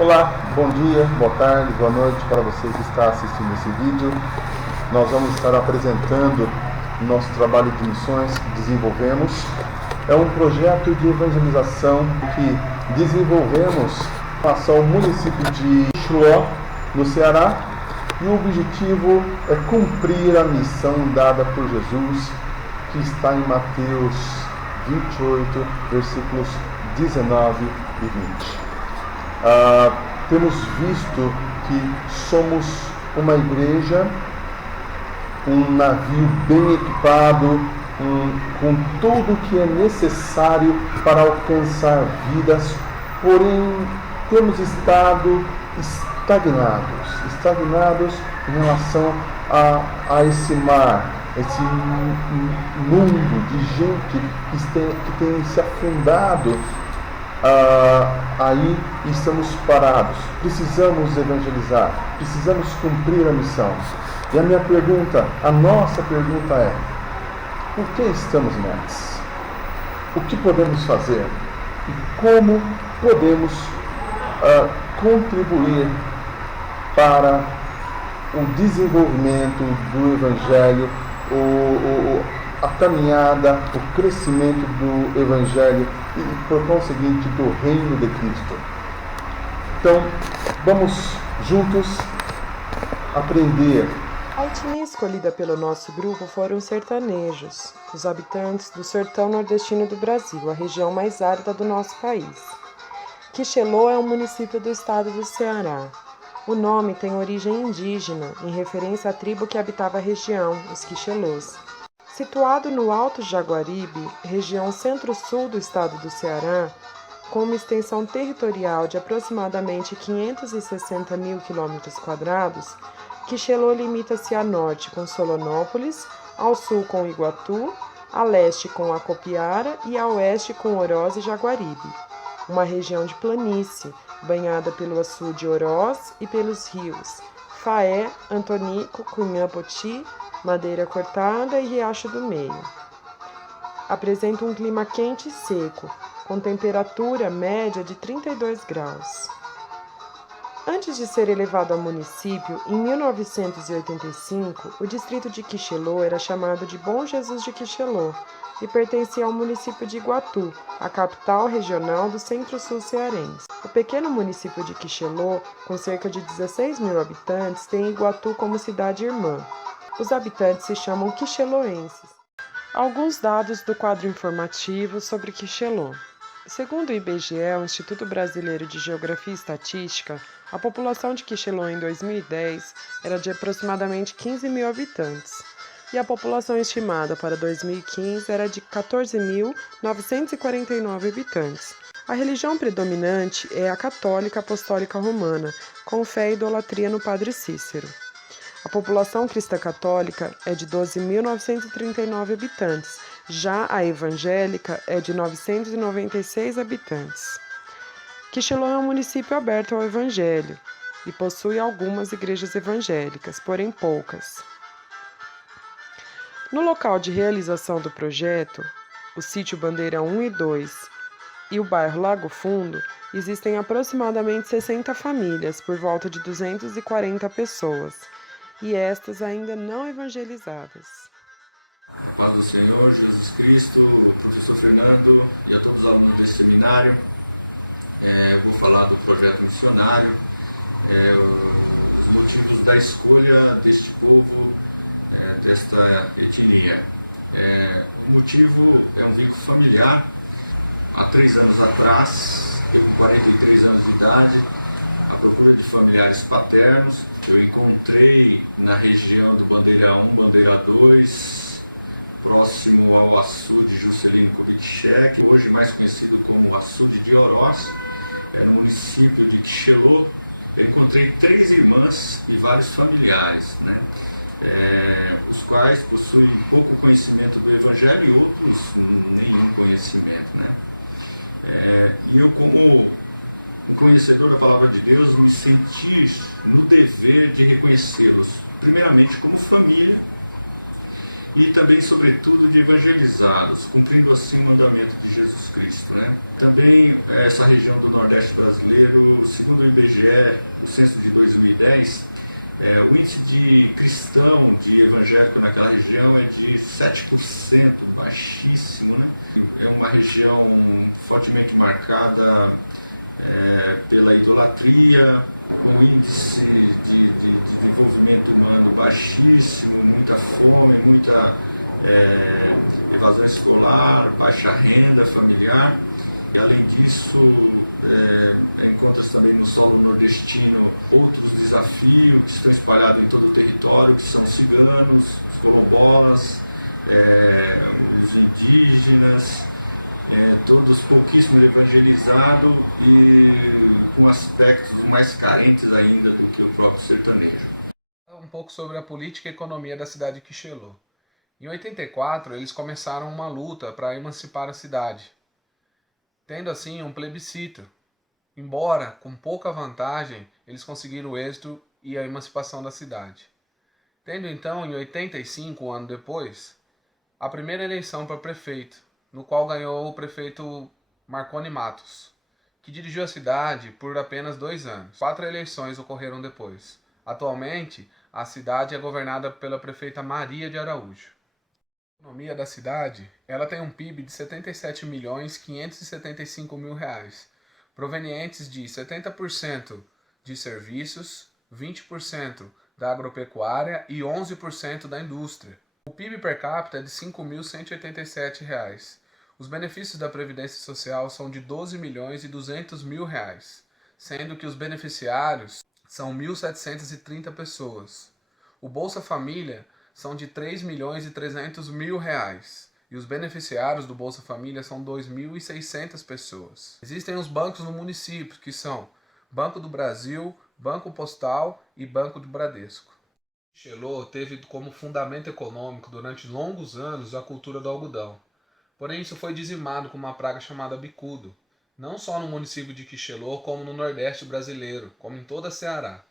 Olá, bom dia, boa tarde, boa noite para você que está assistindo esse vídeo. Nós vamos estar apresentando nosso trabalho de missões que desenvolvemos. É um projeto de evangelização que desenvolvemos ao município de Xiló, no Ceará, e o objetivo é cumprir a missão dada por Jesus, que está em Mateus 28, versículos 19 e 20. Temos visto que somos uma igreja, um navio bem equipado, com tudo que é necessário para alcançar vidas, porém temos estado estagnados em relação a esse mar, esse mundo de gente que tem se afundado. Aí estamos parados, precisamos evangelizar, precisamos cumprir a missão. E a nossa pergunta é: por que estamos nessa? O que podemos fazer? E como podemos contribuir para o desenvolvimento do Evangelho, a caminhada, o crescimento do Evangelho e, por conseguinte, do Reino de Cristo? Então, vamos juntos aprender. A etnia escolhida pelo nosso grupo foram os sertanejos, os habitantes do sertão nordestino do Brasil, a região mais árida do nosso país. Quixelô é um município do estado do Ceará. O nome tem origem indígena, em referência à tribo que habitava a região, os Quixelôs. Situado no Alto Jaguaribe, região centro-sul do estado do Ceará, com uma extensão territorial de aproximadamente 560 mil km², Quixelô limita-se a norte com Solonópolis, ao sul com Iguatu, a leste com Acopiara e a oeste com Oroz e Jaguaribe. Uma região de planície, banhada pelo açude Oroz e pelos rios Faé, Antonico, Cunhã-Poti, Madeira Cortada e Riacho do Meio. Apresenta um clima quente e seco, com temperatura média de 32 graus. Antes de ser elevado ao município, em 1985, o distrito de Quixelô era chamado de Bom Jesus de Quixelô e pertencia ao município de Iguatu, a capital regional do centro-sul cearense. O pequeno município de Quixelô, com cerca de 16 mil habitantes, tem Iguatu como cidade-irmã. Os habitantes se chamam quixeloenses. Alguns dados do quadro informativo sobre Quixelô. Segundo o IBGE, o Instituto Brasileiro de Geografia e Estatística, a população de Quixelô em 2010 era de aproximadamente 15 mil habitantes, e a população estimada para 2015 era de 14.949 habitantes. A religião predominante é a católica apostólica romana, com fé e idolatria no Padre Cícero. A população cristã católica é de 12.939 habitantes, já a evangélica é de 996 habitantes. Quixelô é um município aberto ao evangelho e possui algumas igrejas evangélicas, porém poucas. No local de realização do projeto, o sítio Bandeira 1 e 2 e o bairro Lago Fundo, existem aproximadamente 60 famílias, por volta de 240 pessoas, e estas ainda não evangelizadas. A paz do Senhor Jesus Cristo, professor Fernando e a todos os alunos desse seminário. Eu vou falar do projeto missionário, os motivos da escolha deste povo, desta etnia. O motivo é um vínculo familiar. Há 3 anos atrás, eu com 43 anos de idade, à procura de familiares paternos, eu encontrei na região do Bandeira 1, Bandeira 2, próximo ao açude Juscelino Kubitschek, hoje mais conhecido como açude de Oroz, no município de Quixelô. Eu encontrei 3 irmãs e vários familiares, os quais possuem pouco conhecimento do Evangelho e outros nenhum conhecimento, e eu, como um conhecedor da Palavra de Deus, me senti no dever de reconhecê-los, primeiramente como família e também, sobretudo, de evangelizá-los, cumprindo assim o mandamento de Jesus Cristo, né? Também essa região do Nordeste brasileiro, segundo o IBGE, o censo de 2010, o índice de cristão, de evangélico naquela região é de 7%, baixíssimo, né? É uma região fortemente marcada pela idolatria, com índice de desenvolvimento humano baixíssimo, muita fome, muita evasão escolar, baixa renda familiar. E além disso, encontra-se também no solo nordestino outros desafios que estão espalhados em todo o território, que são ciganos, os quilombolas, os indígenas, todos pouquíssimo evangelizados e com aspectos mais carentes ainda do que o próprio sertanejo. Um pouco sobre a política e economia da cidade de Quixelô. Em 84, eles começaram uma luta para emancipar a cidade, tendo assim um plebiscito. Embora com pouca vantagem, eles conseguiram o êxito e a emancipação da cidade. Tendo então, em 85, um ano depois, a primeira eleição para prefeito, no qual ganhou o prefeito Marconi Matos, que dirigiu a cidade por apenas 2 anos. 4 eleições ocorreram depois. Atualmente, a cidade é governada pela prefeita Maria de Araújo. A economia da cidade, ela tem um PIB de R$ 77.575.000, provenientes de 70% de serviços, 20% da agropecuária e 11% da indústria. O PIB per capita é de R$ 5.187. Os benefícios da Previdência Social são de R$ 12.200.000, sendo que os beneficiários são 1.730 pessoas. O Bolsa Família são de R$ 3.300.000 e os beneficiários do Bolsa Família são 2.600 pessoas. Existem os bancos no município, que são Banco do Brasil, Banco Postal e Banco do Bradesco. Quixelô teve como fundamento econômico durante longos anos a cultura do algodão. Porém, isso foi dizimado com uma praga chamada bicudo, não só no município de Quixelô, como no Nordeste brasileiro, como em toda a Ceará.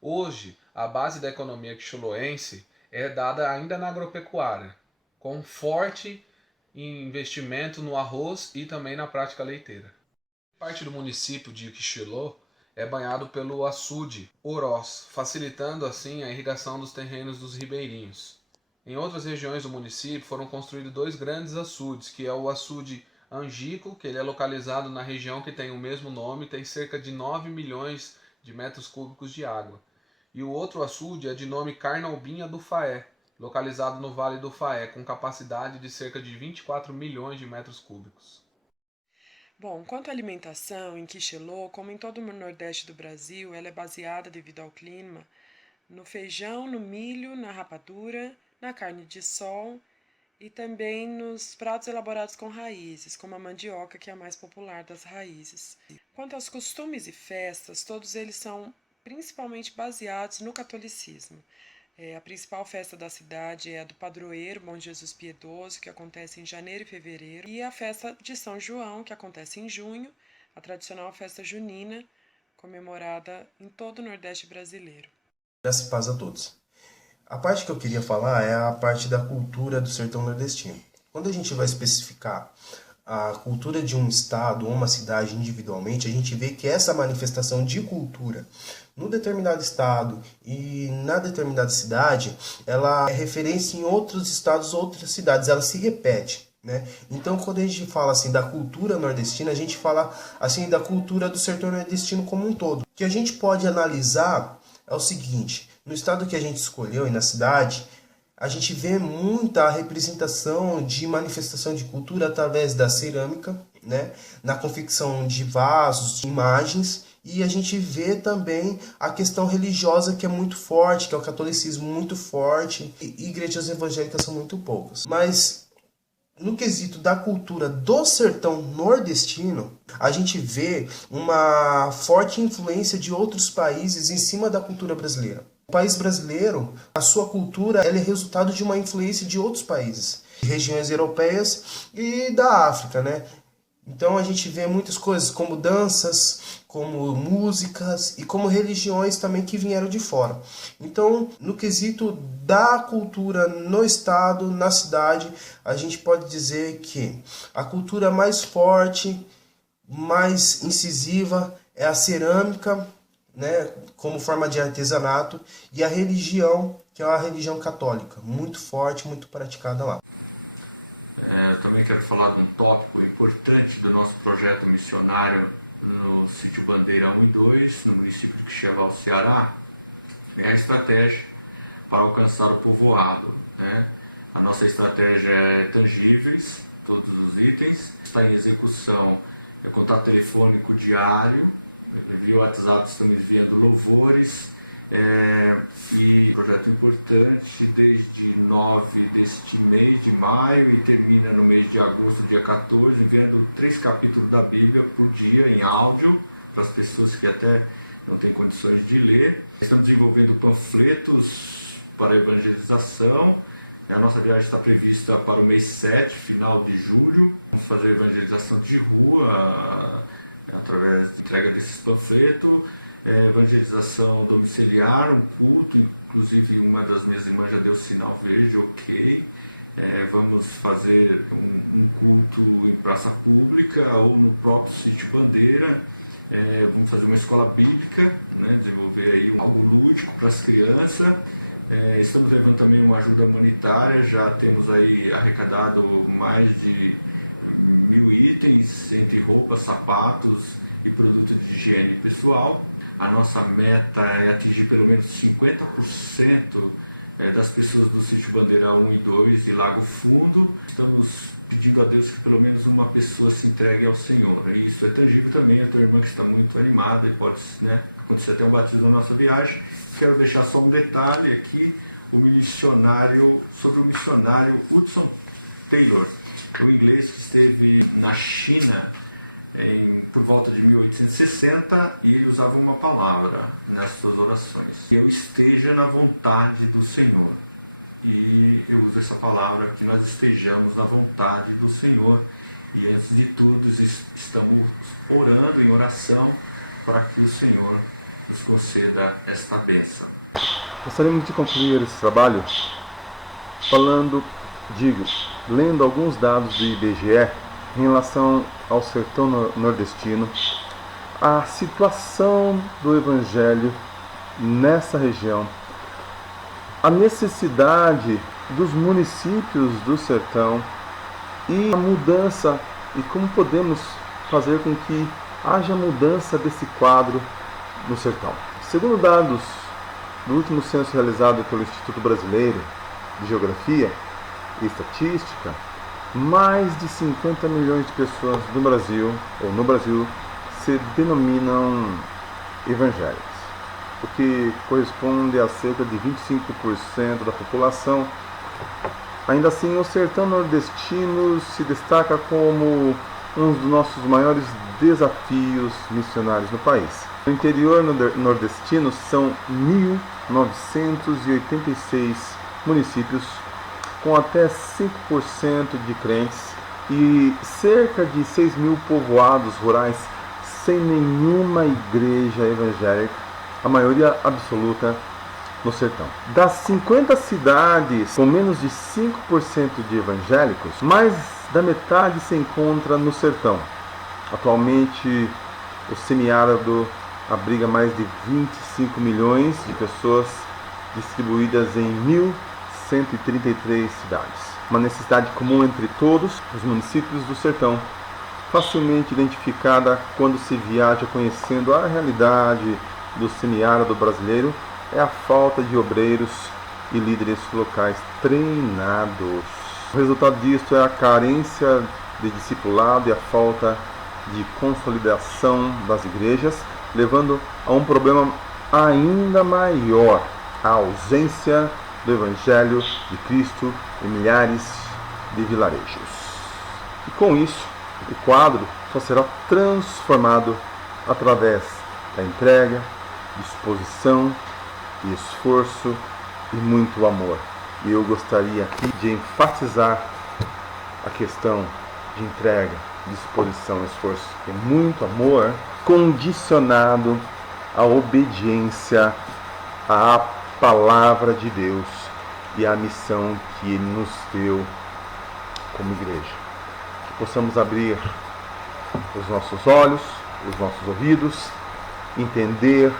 Hoje, a base da economia quixeloense é dada ainda na agropecuária, com forte investimento no arroz e também na prática leiteira. Parte do município de Quixelô é banhado pelo açude Oroz, facilitando assim a irrigação dos terrenos dos ribeirinhos. Em outras regiões do município foram construídos 2 grandes açudes, que é o açude Angico, que ele é localizado na região que tem o mesmo nome, tem cerca de 9 milhões de metros cúbicos de água. E o outro açude é de nome Carnaubinha do Faé, localizado no Vale do Faé, com capacidade de cerca de 24 milhões de metros cúbicos. Bom, quanto à alimentação, em Quixelô, como em todo o Nordeste do Brasil, ela é baseada, devido ao clima, no feijão, no milho, na rapadura, na carne de sol e também nos pratos elaborados com raízes, como a mandioca, que é a mais popular das raízes. Quanto aos costumes e festas, todos eles são principalmente baseados no catolicismo. A principal festa da cidade é a do padroeiro Bom Jesus Piedoso, que acontece em janeiro e fevereiro, e a festa de São João, que acontece em junho, a tradicional festa junina, comemorada em todo o Nordeste brasileiro. Graças e paz a todos. A parte que eu queria falar é a parte da cultura do sertão nordestino. Quando a gente vai especificar a cultura de um estado ou uma cidade individualmente, a gente vê que essa manifestação de cultura no determinado estado e na determinada cidade, ela é referência em outros estados, outras cidades, ela se repete, né? Então, quando a gente fala assim da cultura nordestina, a gente fala assim da cultura do sertão nordestino como um todo. O que a gente pode analisar é o seguinte: no estado que a gente escolheu e na cidade, a gente vê muita representação de manifestação de cultura através da cerâmica, né? Na confecção de vasos, de imagens, e a gente vê também a questão religiosa, que é muito forte, que é o catolicismo muito forte, e igrejas evangélicas são muito poucas. Mas no quesito da cultura do sertão nordestino, a gente vê uma forte influência de outros países em cima da cultura brasileira. O país brasileiro, a sua cultura, ela é resultado de uma influência de outros países, de regiões europeias e da África, né? Então a gente vê muitas coisas como danças, como músicas e como religiões também que vieram de fora. Então, no quesito da cultura no estado, na cidade, a gente pode dizer que a cultura mais forte, mais incisiva é a cerâmica, né, como forma de artesanato, e a religião, que é a religião católica, muito forte, muito praticada lá. Eu também quero falar de um tópico importante do nosso projeto missionário no sítio Bandeira 1 e 2, no município de Quixelá, Ceará, é a estratégia para alcançar o povoado, né? A nossa estratégia é tangíveis, todos os itens, está em execução, é contato telefônico diário, via WhatsApp estamos enviando louvores, e projeto importante desde 9 deste mês de maio e termina no mês de agosto, dia 14, enviando 3 capítulos da Bíblia por dia em áudio para as pessoas que até não têm condições de ler. Estamos desenvolvendo panfletos para evangelização. A nossa viagem está prevista para o mês 7, final de julho. Vamos fazer evangelização de rua através da entrega desses panfletos. Evangelização domiciliar, um culto, inclusive uma das minhas irmãs já deu sinal verde, ok. Vamos fazer um culto em praça pública ou no próprio sítio Bandeira. Vamos fazer uma escola bíblica, né, desenvolver aí algo lúdico para as crianças. Estamos levando também uma ajuda humanitária, já temos aí arrecadado mais de 1000 itens, entre roupas, sapatos e produtos de higiene pessoal. A nossa meta é atingir pelo menos 50% das pessoas do sítio Bandeira 1 e 2 e Lago Fundo. Estamos pedindo a Deus que pelo menos uma pessoa se entregue ao Senhor. E isso é tangível também. Eu tenho uma irmã que está muito animada e pode, né, acontecer até um batismo na nossa viagem. Quero deixar só um detalhe aqui, sobre o missionário Hudson Taylor, o inglês que esteve na China por volta de 1860, e ele usava uma palavra nas suas orações: que eu esteja na vontade do Senhor. E eu uso essa palavra, que nós estejamos na vontade do Senhor. E antes de tudo, estamos orando em oração para que o Senhor nos conceda esta bênção. Gostaríamos de concluir esse trabalho lendo alguns dados do IBGE em relação ao sertão nordestino, a situação do Evangelho nessa região, a necessidade dos municípios do sertão e a mudança, e como podemos fazer com que haja mudança desse quadro no sertão. Segundo dados do último censo realizado pelo Instituto Brasileiro de Geografia e Estatística, mais de 50 milhões de pessoas no Brasil se denominam evangélicos, o que corresponde a cerca de 25% da população. Ainda assim, o sertão nordestino se destaca como um dos nossos maiores desafios missionários no país. No interior nordestino são 1.986 municípios com até 5% de crentes e cerca de 6.000 povoados rurais sem nenhuma igreja evangélica, a maioria absoluta no sertão. Das 50 cidades com menos de 5% de evangélicos, mais da metade se encontra no sertão. Atualmente, o semiárido abriga mais de 25 milhões de pessoas distribuídas em 1.133 cidades. Uma necessidade comum entre todos os municípios do sertão, facilmente identificada quando se viaja conhecendo a realidade do semiárido brasileiro, é a falta de obreiros e líderes locais treinados. O resultado disso é a carência de discipulado e a falta de consolidação das igrejas, levando a um problema ainda maior: a ausência do Evangelho de Cristo em milhares de vilarejos. E com isso, o quadro só será transformado através da entrega, disposição e esforço e muito amor. E eu gostaria aqui de enfatizar a questão de entrega, disposição, esforço e muito amor, condicionado à obediência à palavra de Deus e à missão que Ele nos deu como igreja. Que possamos abrir os nossos olhos, os nossos ouvidos, entender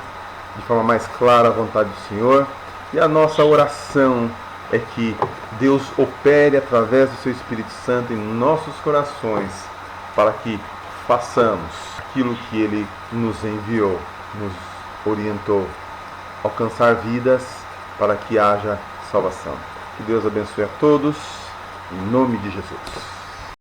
de forma mais clara a vontade do Senhor, e a nossa oração é que Deus opere através do seu Espírito Santo em nossos corações, para que façamos aquilo que Ele nos enviou, nos orientou, alcançar vidas para que haja salvação. Que Deus abençoe a todos, em nome de Jesus.